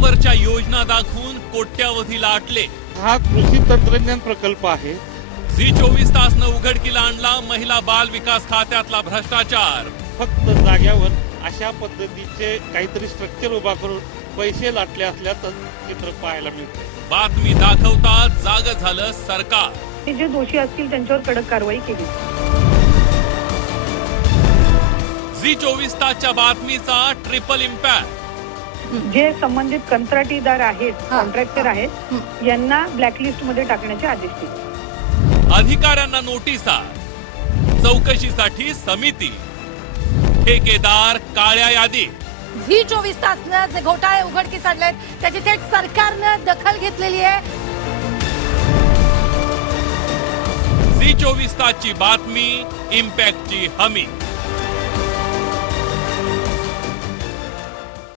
कागदावरच्या योजना दाखवून कोट्यावधी लाटले। हा कृषी तंत्रज्ञान प्रकल्प आहे। झी 24 तासनं उघडकीला आणला महिला बाल विकास खात्यातला भ्रष्टाचार। फक्त जाग्यावर अशा पद्धतीचे काहीतरी स्ट्रक्चर उभा करून पैसे लाटले असल्याचं चित्र पाहायला मिळते। बातमी दाखवतात जाग झालं सरकार। हे जे दोषी असतील त्यांच्यावर कडक कारवाई केली। झी 24 तासच्या बातमीचा ट्रिपल इम्पॅक्ट। जे संबंधित कंत्राटीदार आहेत, कॉन्ट्रॅक्टर आहेत, यांना ब्लॅकलिस्ट मध्ये टाकण्याचे आदेश दिले। अधिकाऱ्यांना नोटिसा, चौकशीसाठी समिती, ठेकेदार काळ्या यादीत। झी 24 तासनं जे घोटाळे उघडकीस आणलेत त्याची थेट सरकारनं दखल घेतलेली आहे। झी 24 तासची बातमी, इम्पॅक्टची हमी।